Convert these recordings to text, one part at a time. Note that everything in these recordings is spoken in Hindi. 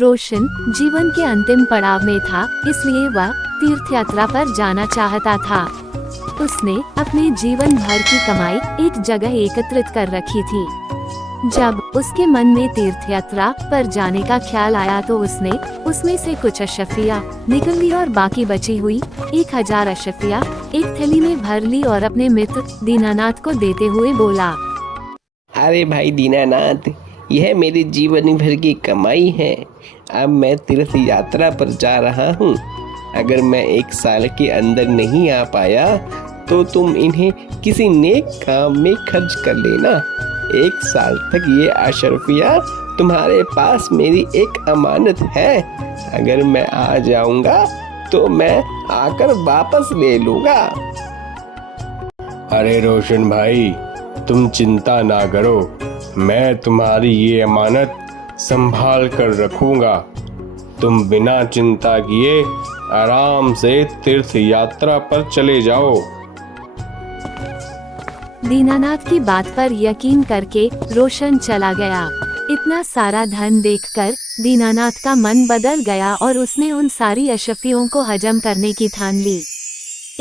रोशन जीवन के अंतिम पड़ाव में था, इसलिए वह तीर्थ यात्रा पर जाना चाहता था। उसने अपने जीवन भर की कमाई एक जगह एकत्रित कर रखी थी। जब उसके मन में तीर्थ यात्रा पर जाने का ख्याल आया तो उसने उसमें से कुछ अशफिया निकल ली और बाकी बची हुई 1000 अशफिया एक थैली में भर ली और अपने मित्र दीनानाथ को देते हुए बोला, अरे भाई दीनानाथ, यह मेरे जीवन भर की कमाई है। अब मैं तीर्थ यात्रा पर जा रहा हूँ। अगर मैं 1 साल के अंदर नहीं आ पाया तो तुम इन्हें किसी नेक काम में खर्च कर लेना। 1 साल तक ये अशरफिया तुम्हारे पास मेरी एक अमानत है। अगर मैं आ जाऊंगा तो मैं आकर वापस ले लूंगा। अरे रोशन भाई, तुम चिंता ना करो, मैं तुम्हारी ये अमानत संभाल कर रखूंगा। तुम बिना चिंता किए आराम से तीर्थ यात्रा पर चले जाओ। दीनानाथ की बात पर यकीन करके रोशन चला गया। इतना सारा धन देखकर दीनानाथ का मन बदल गया और उसने उन सारी अशफियों को हजम करने की ठान ली।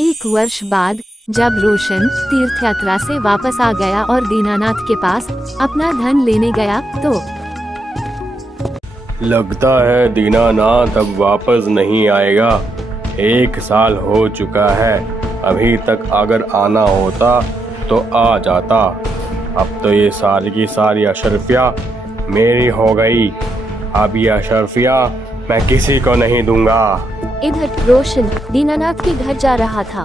1 वर्ष बाद जब रोशन तीर्थ यात्रा से वापस आ गया और दीनानाथ के पास अपना धन लेने गया तो लगता है दीनानाथ अब वापस नहीं आएगा। 1 साल हो चुका है, अभी तक अगर आना होता तो आ जाता। अब तो ये सारी की सारी अशरफिया मेरी हो गई। अब ये अशरफिया मैं किसी को नहीं दूंगा। इधर रोशन दीनानाथ के घर जा रहा था।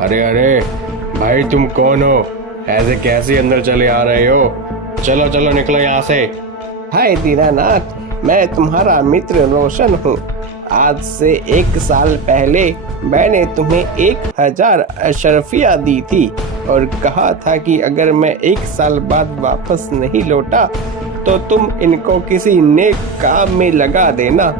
अरे अरे भाई, तुम कौन हो? ऐसे कैसे अंदर चले आ रहे हो? चलो चलो निकलो यहाँ से। हाय दीनानाथ, मैं तुम्हारा मित्र रोशन हूँ। आज से 1 साल पहले मैंने तुम्हें 1000 अशरफिया दी थी और कहा था कि अगर मैं 1 साल बाद वापस नहीं लौटा तो तुम इनको किसी नेक काम में लगा देना।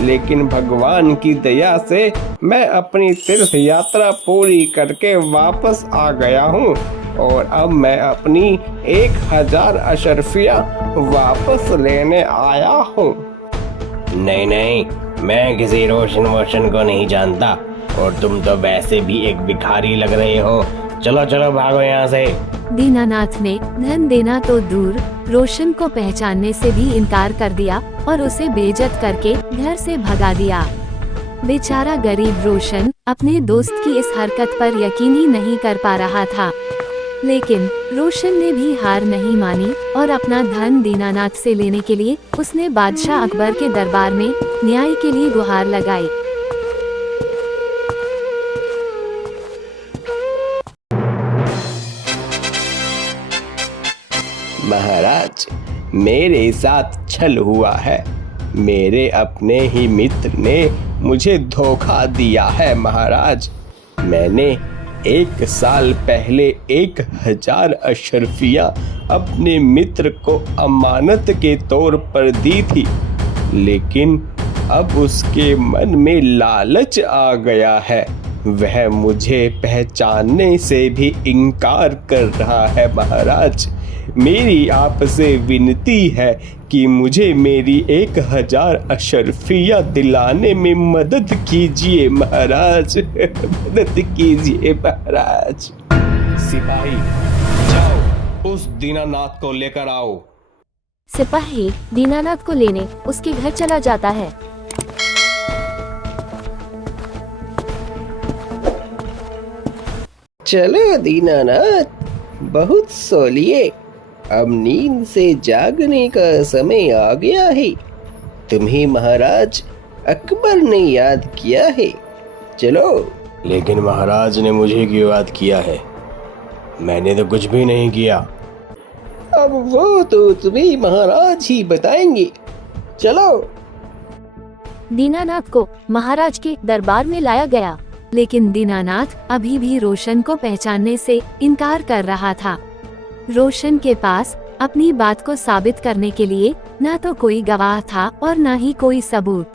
लेकिन भगवान की दया से मैं अपनी तीर्थ यात्रा पूरी करके वापस आ गया हूँ और अब मैं अपनी 1000 अशरफिया वापस लेने आया हूँ। नहीं नहीं, मैं किसी रोशन वोशन को नहीं जानता और तुम तो वैसे भी एक भिखारी लग रहे हो। चलो चलो भागो यहाँ से। दीनानाथ ने धन देना तो दूर रोशन को पहचानने से भी इनकार कर दिया और उसे बेइज्जत करके घर से भगा दिया। बेचारा गरीब रोशन अपने दोस्त की इस हरकत पर यकीन ही नहीं कर पा रहा था। लेकिन रोशन ने भी हार नहीं मानी और अपना धन दीनानाथ से लेने के लिए उसने बादशाह अकबर के दरबार में न्याय के लिए गुहार लगाई। महाराज, मेरे साथ छल हुआ है। मेरे अपने ही मित्र ने मुझे धोखा दिया है महाराज। मैंने 1 साल पहले 1000 अशरफिया अपने मित्र को अमानत के तौर पर दी थी, लेकिन अब उसके मन में लालच आ गया है। वह मुझे पहचानने से भी इनकार कर रहा है महाराज। मेरी आपसे विनती है कि मुझे मेरी 1000 अशरफिया दिलाने में मदद कीजिए महाराज। मदद कीजिए महाराज। सिपाही, जाओ उस दीनानाथ को लेकर आओ। सिपाही दीनानाथ को लेने उसके घर चला जाता है। चलो दीनानाथ, बहुत सो लिए, अब नींद से जागने का समय आ गया है। तुम्हें महाराज अकबर ने याद किया है। चलो। लेकिन महाराज ने मुझे क्यों याद किया है? मैंने तो कुछ भी नहीं किया। अब वो तो तुम्हें महाराज ही बताएंगे। चलो। दीनानाथ को महाराज के दरबार में लाया गया, लेकिन दीनानाथ अभी भी रोशन को पहचानने से इनकार कर रहा था। रोशन के पास अपनी बात को साबित करने के लिए न तो कोई गवाह था और न ही कोई सबूत।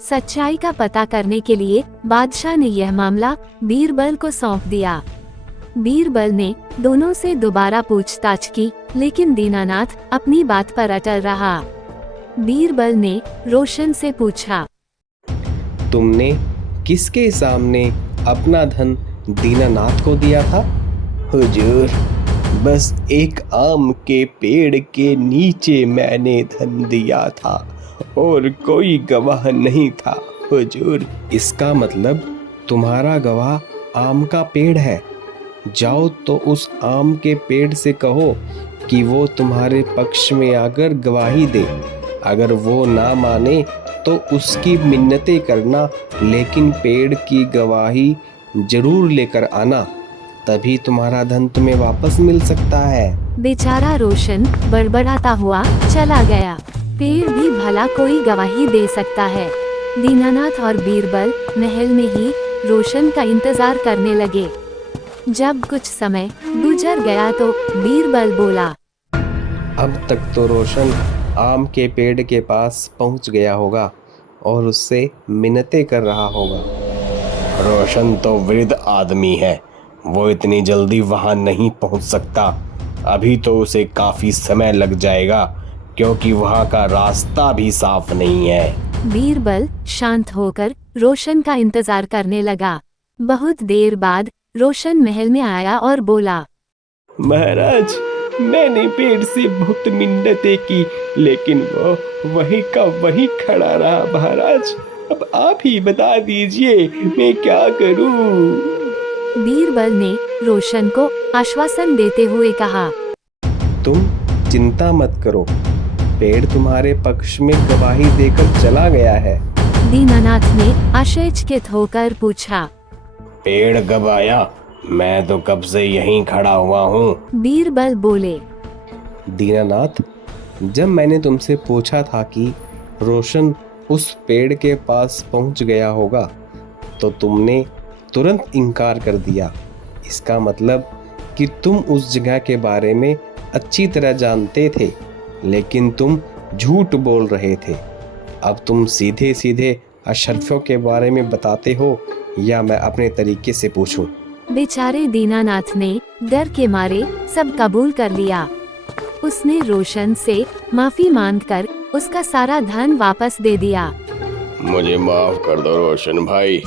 सच्चाई का पता करने के लिए बादशाह ने यह मामला बीरबल को सौंप दिया। बीरबल ने दोनों से दोबारा पूछताछ की लेकिन दीनानाथ अपनी बात पर अटल रहा। बीरबल ने रोशन से पूछा, तुमने किसके सामने अपना धन दीनानाथ को दिया था? हुजूर, बस एक आम के पेड़ के नीचे मैंने धन दिया था और कोई गवाह नहीं था हुजूर। इसका मतलब तुम्हारा गवाह आम का पेड़ है। जाओ तो उस आम के पेड़ से कहो कि वो तुम्हारे पक्ष में आकर गवाही दे। अगर वो ना माने तो उसकी मिन्नतें करना, लेकिन पेड़ की गवाही जरूर लेकर आना, तभी तुम्हारा धन तुम्हें वापस मिल सकता है। बेचारा रोशन बड़बड़ाता हुआ चला गया। पेड़ भी भला कोई गवाही दे सकता है। दीनानाथ और बीरबल महल में ही रोशन का इंतजार करने लगे। जब कुछ समय गुजर गया तो बीरबल बोला, अब तक तो रोशन आम के पेड़ के पास पहुंच गया होगा और उससे मिन्नतें कर रहा होगा। रोशन तो वृद्ध आदमी है, वो इतनी जल्दी वहां नहीं पहुंच सकता। अभी तो उसे काफी समय लग जाएगा, क्योंकि वहां का रास्ता भी साफ नहीं है। बीरबल शांत होकर रोशन का इंतजार करने लगा। बहुत देर बाद रोशन महल में आया और बोला, महाराज, मैंने पेड़ से बहुत मिन्नतें की, लेकिन वो वहीं का वहीं खड़ा रहा। महाराज, अब आप ही बता दीजिए मैं क्या करूं? बीरबल ने रोशन को आश्वासन देते हुए कहा, तुम चिंता मत करो, पेड़ तुम्हारे पक्ष में गवाही देकर चला गया है। दीनानाथ ने आश्चर्यचकित होकर पूछा, पेड़ कब आया? मैं तो कब से यहीं खड़ा हुआ हूँ। बीरबल बोले, दीनानाथ, जब मैंने तुमसे पूछा था कि रोशन उस पेड़ के पास पहुंच गया होगा, तो तुमने तुरंत इनकार कर दिया। इसका मतलब कि तुम उस जगह के बारे में अच्छी तरह जानते थे, लेकिन तुम झूठ बोल रहे थे। अब तुम सीधे सीधे अशरफियों के बारे में बताते हो या मैं अपने तरीके से पूछूं? बेचारे दीनानाथ ने डर के मारे सब कबूल कर लिया। उसने रोशन से माफी मांगकर उसका सारा धन वापस दे दिया। मुझे माफ कर दो रोशन भाई,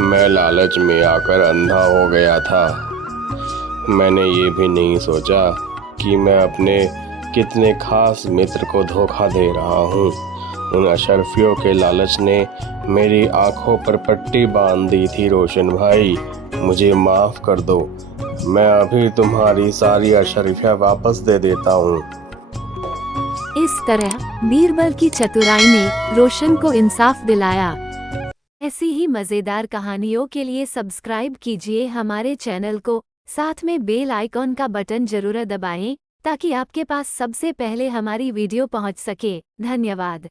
मैं लालच में आकर अंधा हो गया था। मैंने ये भी नहीं सोचा कि मैं अपने कितने खास मित्र को धोखा दे रहा हूँ। उन अशरफियों के लालच ने मेरी आंखों पर पट्टी बांध दी थी। रोशन भाई, मुझे माफ कर दो, मैं अभी तुम्हारी सारी अशरफियाँ वापस दे देता हूँ। इस तरह बीरबल की चतुराई ने रोशन को इंसाफ दिलाया। ऐसी ही मजेदार कहानियों के लिए सब्सक्राइब कीजिए हमारे चैनल को, साथ में बेल आइकॉन का बटन जरूर दबाएं ताकि आपके पास सबसे पहले हमारी वीडियो पहुंच सके। धन्यवाद।